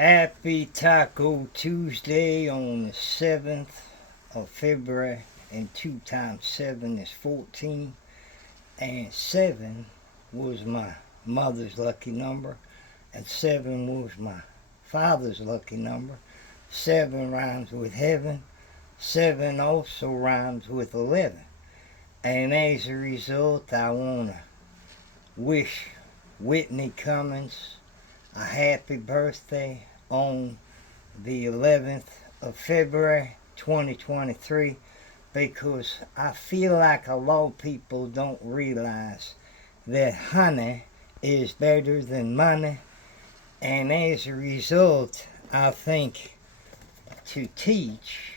Happy Taco Tuesday on the 7th of February, and 2 times 7 is 14, and 7 was my mother's lucky number, and 7 was my father's lucky number. 7 rhymes with heaven, 7 also rhymes with 11, and as a result I want to wish Whitney Cummings a happy birthday on the 11th of February 2023, because I feel like a lot of people don't realize that honey is better than money, and as a result I think to teach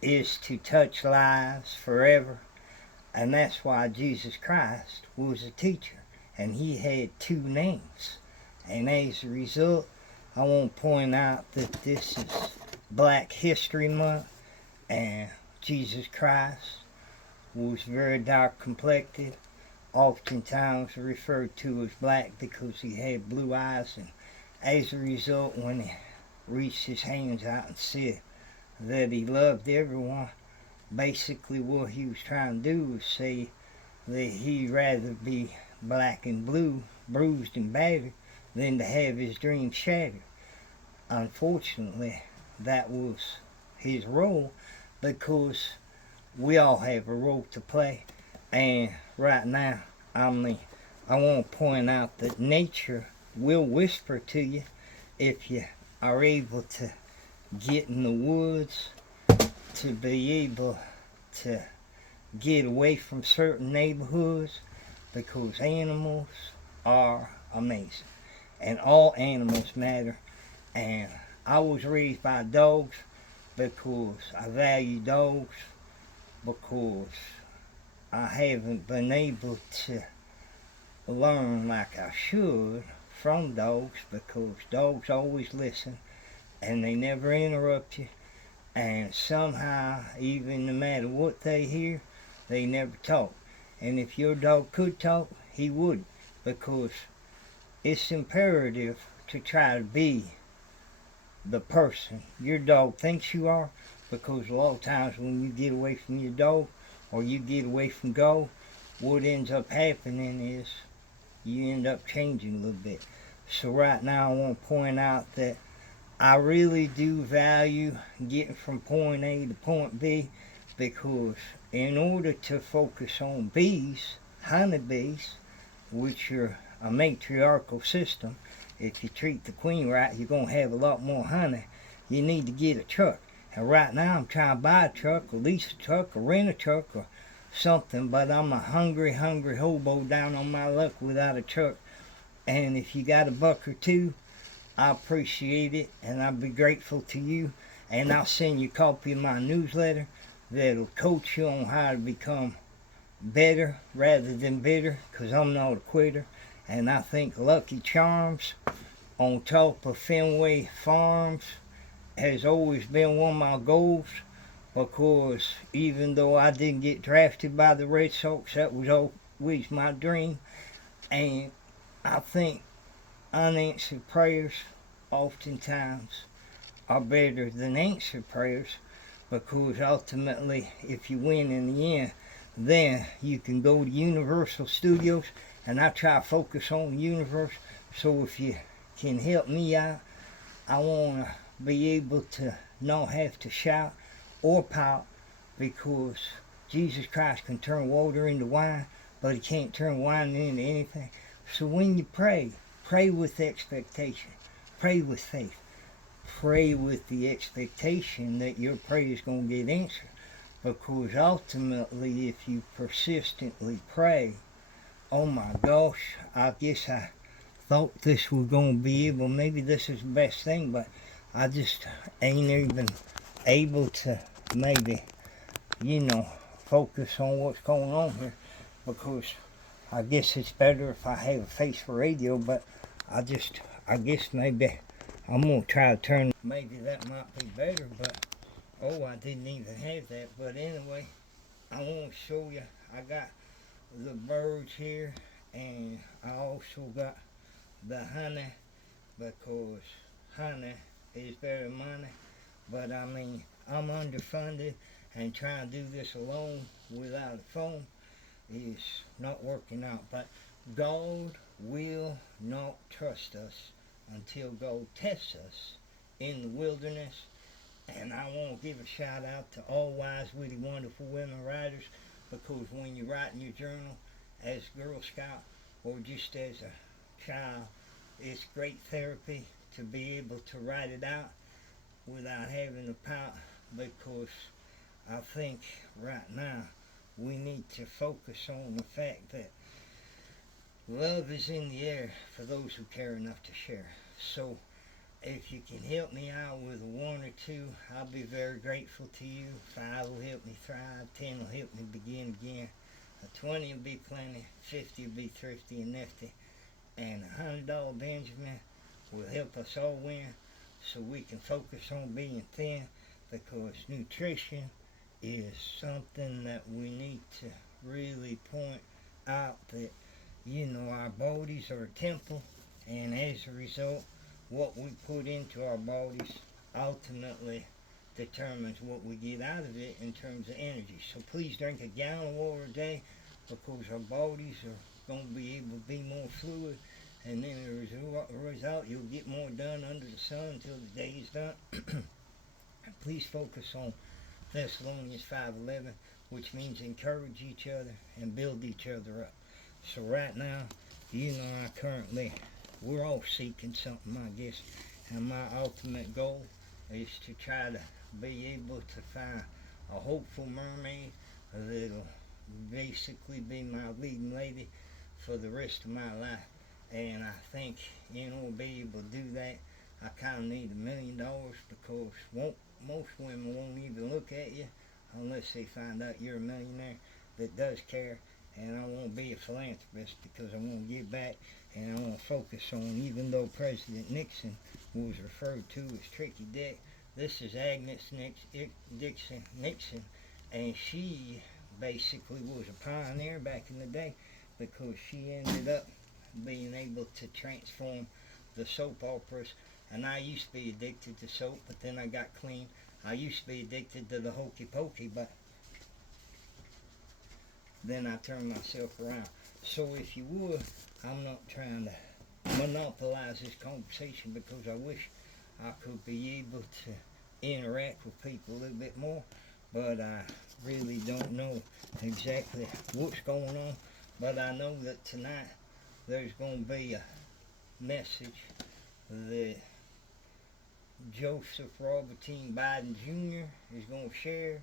is to touch lives forever, and that's why Jesus Christ was a teacher, and he had 2 names. And as a result, I want to point out that this is Black History Month, and Jesus Christ was very dark complected, oftentimes referred to as black because he had blue eyes, and as a result, when he reached his hands out and said that he loved everyone, basically what he was trying to do was say that he'd rather be black and blue, bruised and battered, than to have his dreams shattered. Unfortunately, that was his role, because we all have a role to play. And right now, I want to point out that nature will whisper to you if you are able to get in the woods, to be able to get away from certain neighborhoods, because animals are amazing, and all animals matter. And I was raised by dogs because I value dogs, because I haven't been able to learn like I should from dogs, because dogs always listen and they never interrupt you, and somehow, even no matter what they hear, they never talk. And if your dog could talk, he would, because it's imperative to try to be the person your dog thinks you are, because a lot of times when you get away from your dog, or you get away from God, what ends up happening is you end up changing a little bit. So right now I want to point out that I really do value getting from point A to point B, because in order to focus on bees, honeybees, which are a matriarchal system, if you treat the queen right, you're going to have a lot more honey. You need to get a truck. And right now I'm trying to buy a truck, or lease a truck, or rent a truck, or something, but I'm a hungry hobo down on my luck without a truck. And if you got a buck or two, I appreciate it, and I'll be grateful to you. And I'll send you a copy of my newsletter that'll coach you on how to become better rather than bitter, because I'm not a quitter. And I think Lucky Charms on top of Fenway Farms has always been one of my goals, because even though I didn't get drafted by the Red Sox, that was always my dream. And I think unanswered prayers oftentimes are better than answered prayers, because ultimately, if you win in the end, then you can go to Universal Studios, and I try to focus on the universe. So if you can help me out, I want to be able to not have to shout or pout, because Jesus Christ can turn water into wine, but he can't turn wine into anything. So when you pray, pray with expectation, pray with faith, pray with the expectation that your prayer is going to get answered, because ultimately, if you persistently pray, oh my gosh, I guess I thought this was going to be able, maybe this is the best thing, but I just ain't even able to maybe, focus on what's going on here, because I guess it's better if I have a face for radio, but I guess maybe I'm going to try to turn, maybe that might be better, but, oh, I didn't even have that. But anyway, I want to show you, I got the birds here, and I also got the honey, because honey is better than money. But I mean, I'm underfunded, and trying to do this alone without a phone is not working out. But God will not trust us until God tests us in the wilderness. And I want to give a shout out to all wise, witty, wonderful women writers, because when you write in your journal as a Girl Scout or just as a child, it's great therapy to be able to write it out without having to pout, because I think right now we need to focus on the fact that love is in the air for those who care enough to share. So if you can help me out with a one or two, I'll be very grateful to you. 5 will help me thrive, 10 will help me begin again, 20 will be plenty, 50 will be thrifty and nifty, and $100 Benjamin will help us all win, so we can focus on being thin, because nutrition is something that we need to really point out, that our bodies are a temple, and as a result, what we put into our bodies ultimately determines what we get out of it in terms of energy. So please drink a gallon of water a day, because our bodies are going to be able to be more fluid, and then as a result, you'll get more done under the sun until the day is done. Please focus on Thessalonians 5:11, which means encourage each other and build each other up. So right now, we're all seeking something, I guess, and my ultimate goal is to try to be able to find a hopeful mermaid that'll basically be my leading lady for the rest of my life. And I think in order to be able to do that, I kind of need $1 million, because most women won't even look at you unless they find out you're a millionaire that does care. And I want to be a philanthropist, because I want to give back, and I want to focus on, even though President Nixon was referred to as Tricky Dick, this is Agnes Nixon, and she basically was a pioneer back in the day, because she ended up being able to transform the soap operas. And I used to be addicted to soap, but then I got clean. I used to be addicted to the hokey pokey, but then I turned myself around. So if you would, I'm not trying to monopolize this conversation, because I wish I could be able to interact with people a little bit more, but I really don't know exactly what's going on. But I know that tonight there's going to be a message that Joseph Robert Biden Jr. is going to share,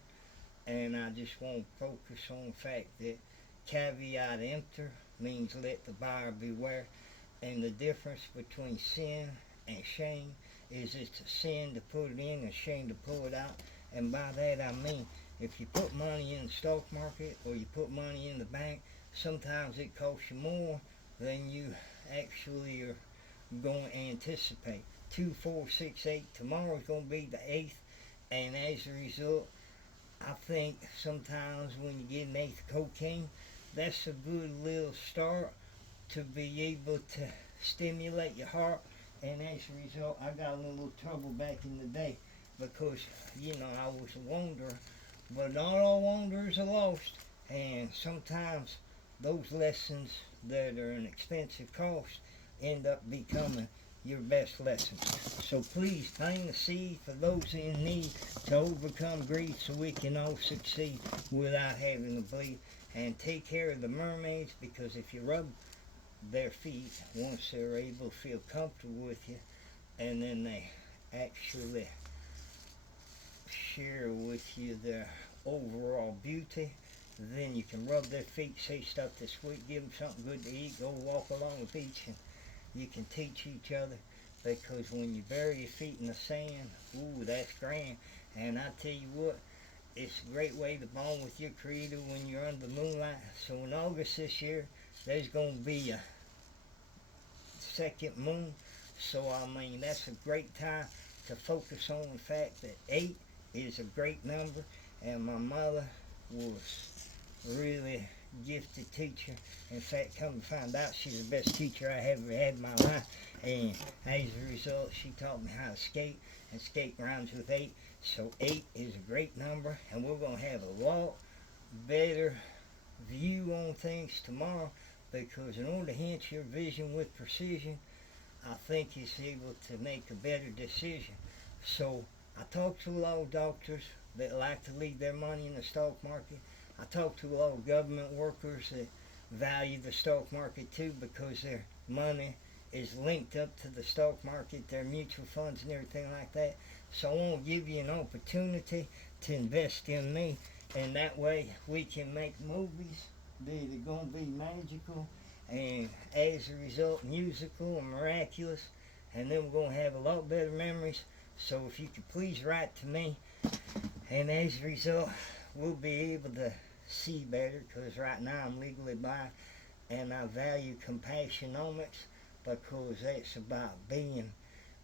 and I just want to focus on the fact that caveat emptor means let the buyer beware, and the difference between sin and shame is it's a sin to put it in and shame to pull it out. And by that I mean, if you put money in the stock market or you put money in the bank, sometimes it costs you more than you actually are going to anticipate. 2, 4, 6, 8. Tomorrow's going to be the 8th, and as a result, I think sometimes when you get an eighth of cocaine, that's a good little start to be able to stimulate your heart. And as a result, I got a little trouble back in the day, because, I was a wanderer, but not all wanderers are lost. And sometimes those lessons that are an expensive cost end up becoming your best lessons. So please plant the seed for those in need to overcome greed, so we can all succeed without having to bleed. And take care of the mermaids, because if you rub their feet, once they're able to feel comfortable with you, and then they actually share with you their overall beauty, then you can rub their feet, say stuff that's sweet, give them something good to eat, go walk along the beach, and you can teach each other. Because when you bury your feet in the sand, ooh, that's grand. And I tell you what, it's a great way to bond with your creator when you're under the moonlight. So in August this year, there's going to be a second moon. So I mean, that's a great time to focus on the fact that 8 is a great number. And my mother was really gifted teacher. In fact, come to find out, she's the best teacher I ever had in my life. And as a result, she taught me how to skate, and skate rhymes with 8. So 8 is a great number, and we're going to have a lot better view on things tomorrow, because in order to hit your vision with precision, I think it's able to make a better decision. So I talk to a lot of doctors that like to leave their money in the stock market. I talk to a lot of government workers that value the stock market too, because their money is linked up to the stock market, their mutual funds and everything like that. So I want to give you an opportunity to invest in me, and that way we can make movies that are going to be magical, and as a result musical and miraculous, and then we're going to have a lot better memories. So if you could please write to me, and as a result we'll be able to see better, because right now I'm legally blind, and I value compassionomics, because that's about being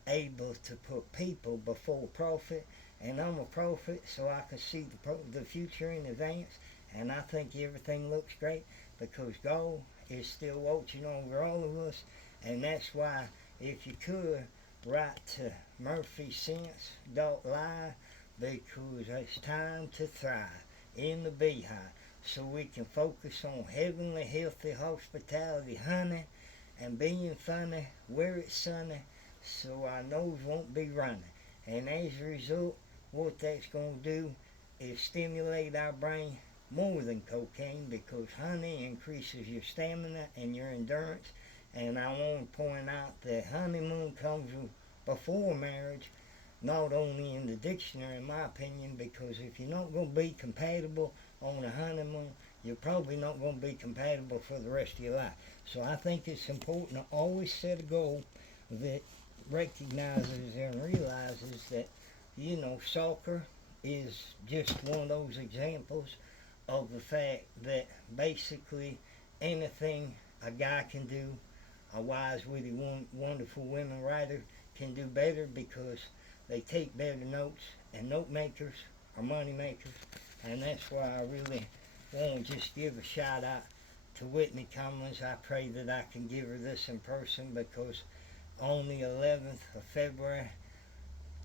able to put people before profit, and I'm a prophet, so I can see the future in advance, and I think everything looks great, because God is still watching over all of us. And that's why, if you could, write to murphysense.live, because it's time to thrive in the beehive, so we can focus on heavenly, healthy hospitality, honey, and being funny where it's sunny, so our nose won't be running. And as a result, what that's going to do is stimulate our brain more than cocaine, because honey increases your stamina and your endurance. And I want to point out that honeymoon comes before marriage, not only in the dictionary, in my opinion, because if you're not going to be compatible on a honeymoon, you're probably not going to be compatible for the rest of your life. So I think it's important to always set a goal that recognizes and realizes that, soccer is just one of those examples of the fact that basically anything a guy can do, a wise, witty, wonderful women writer can do better, because they take better notes, and note makers are money makers. And that's why I really want to just give a shout out to Whitney Cummings. I pray that I can give her this in person, because on the 11th of February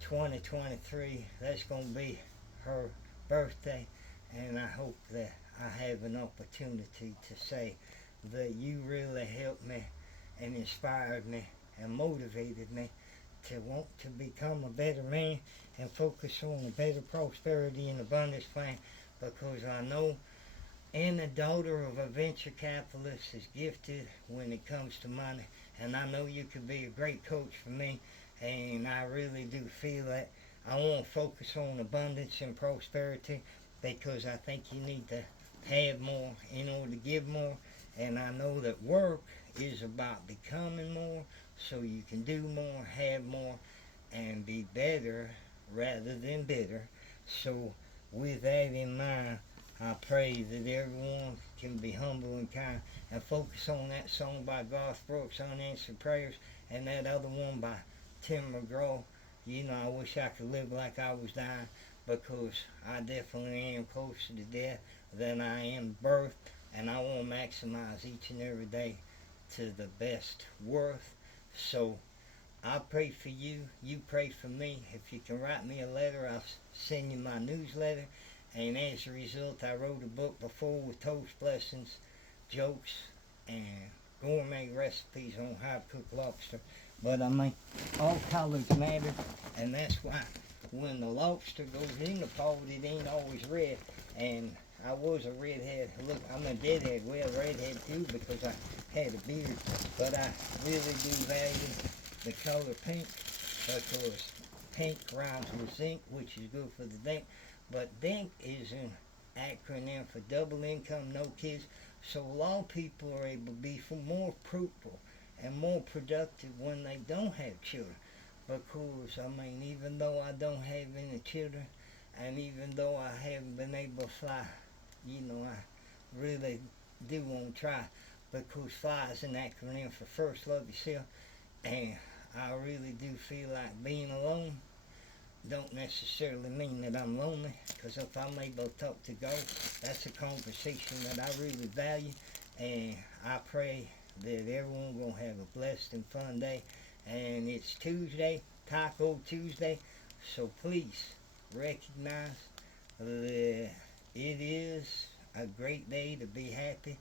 2023, that's going to be her birthday, and I hope that I have an opportunity to say that you really helped me and inspired me and motivated me to want to become a better man and focus on a better prosperity and abundance plan, because I know any daughter of a venture capitalist is gifted when it comes to money, and I know you could be a great coach for me, and I really do feel that I want to focus on abundance and prosperity, because I think you need to have more in order to give more, and I know that work is about becoming more, so you can do more, have more, and be better rather than bitter. So with that in mind, I pray that everyone can be humble and kind, and focus on that song by Garth Brooks, Unanswered Prayers, and that other one by Tim McGraw. I wish I could live like I was dying, because I definitely am closer to death than I am birth, and I want to maximize each and every day to the best worth. So I pray for you, you pray for me. If you can write me a letter, I'll send you my newsletter. And as a result, I wrote a book before with toast blessings, jokes, and gourmet recipes on how to cook lobster. But I mean, all colors matter, and that's why when the lobster goes in the pot, it ain't always red. And I was a redhead. Look, I'm a deadhead. Well, redhead too, because I had a beard. But I really do value the color pink, because pink rhymes with zinc, which is good for the dink. But DINK is an acronym for double income, no kids. So a lot of people are able to be more fruitful and more productive when they don't have children. Because, even though I don't have any children, and even though I haven't been able to fly, I really do want to try, because FLY is an acronym for First Love Yourself, and I really do feel like being alone don't necessarily mean that I'm lonely, because if I'm able to talk to God, that's a conversation that I really value, and I pray that everyone gonna have a blessed and fun day. And it's Tuesday, Taco Tuesday, so please recognize that it is a great day to be happy.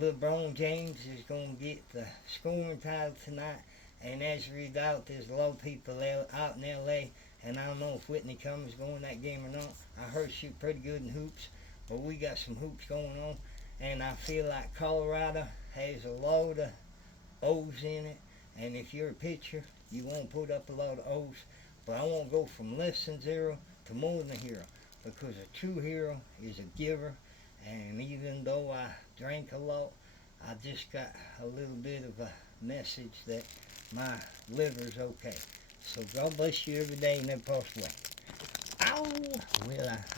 LeBron James is going to get the scoring title tonight, and as a result, there's a lot of people out in LA, and I don't know if Whitney Cummings is going that game or not. I heard she's pretty good in hoops, but we got some hoops going on, and I feel like Colorado has a lot of O's in it, and if you're a pitcher, you won't put up a lot of O's, but I won't go from less than zero to more than a hero, because a true hero is a giver. And even though I drank a lot, I just got a little bit of a message that my liver's okay. So God bless you every day in that possible way. Ow! Well,